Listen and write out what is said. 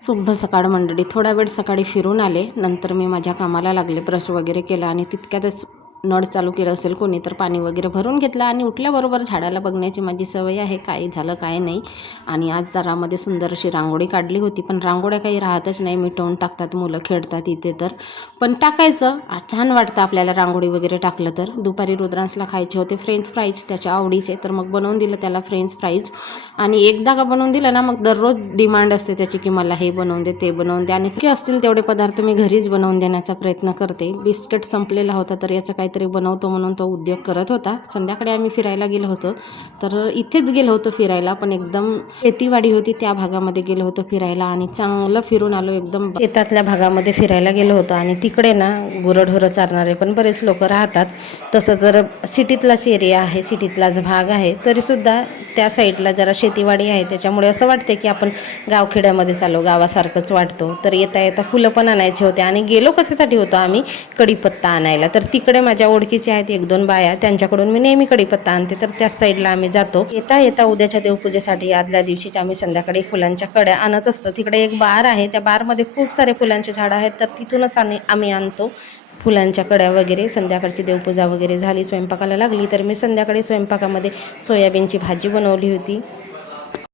शुभ सकाळ मंडळी. थोडा वेळ सकाळी फिरून आले, नंतर मी माझ्या कामाला लागले. ब्रश वगैरे केला आणि तितक्यातच नळ चालू केलं असेल कोणी, तर पाणी वगैरे भरून घेतलं आणि उठल्याबरोबर झाडाला बघण्याची माझी सवय आहे, काय झालं काय नाही. आणि आज दारामध्ये सुंदर अशी रांगोळी काढली होती, पण रांगोळ्या काही राहतच नाही, मिटवून टाकतात मुलं, खेळतात इथे. तर पण टाकायचं, छान वाटतं आपल्याला रांगोळी वगैरे टाकलं तर. दुपारी रुद्रांसला खायचे होते फ्रेंच फ्राईज, त्याच्या आवडीचे, तर मग बनवून दिलं त्याला फ्रेंच फ्राईज. आणि एकदा का बनवून दिलं ना, मग दररोज डिमांड असते त्याची की मला हे बनवून दे, ते बनवून दे. आणि असतील तेवढे पदार्थ मी घरीच बनवून देण्याचा प्रयत्न करते. बिस्किट संपलेला होता, तर याचं काहीतरी बनवतो म्हणून तो उद्योग करत होता. संध्याकाळी आम्ही फिरायला गेलो होतो, तर इथेच गेलो होतो फिरायला, पण एकदम शेतीवाडी होती त्या भागामध्ये गेलो होतो फिरायला आणि चांगलं फिरून आलो. एकदम शेतातल्या भागामध्ये फिरायला गेलो होतो आणि तिकडे ना गुरंढोरं चारणारे पण बरेच लोक राहतात. तसं तर सिटीतलाच एरिया आहे, सिटीतलाच भाग आहे, तरीसुद्धा त्या साईडला जरा शेतीवाडी आहे, त्याच्यामुळे असं वाटते की आपण गावखेड्यामध्ये चाललो, गावासारखंच वाटतो. तर येता येता फुलं पण आणायचे होते आणि गेलो कशासाठी होतो आम्ही, कढीपत्ता आणायला. तर तिकडे माझ्या ओळखीचे आहेत एक दोन बाया, त्यांच्याकडून मी नेहमी कढीपत्ता आणते, तर त्याच साईडला आम्ही जातो. येता येता उद्याच्या देवपूजेसाठी आदल्या दिवशीच आम्ही संध्याकाळी फुलांच्या कड्या आणत असतो. तिकडे एक बार आहे, त्या बारमध्ये खूप सारे फुलांचे झाडं आहेत, तर तिथूनच आम्ही आणतो फुलांच्या कड्या वगैरे. संध्याकाळची देवपूजा वगैरे झाली, स्वयंपाकाला लागली, तर मी संध्याकाळी स्वयंपाकामध्ये सोयाबीनची भाजी बनवली होती.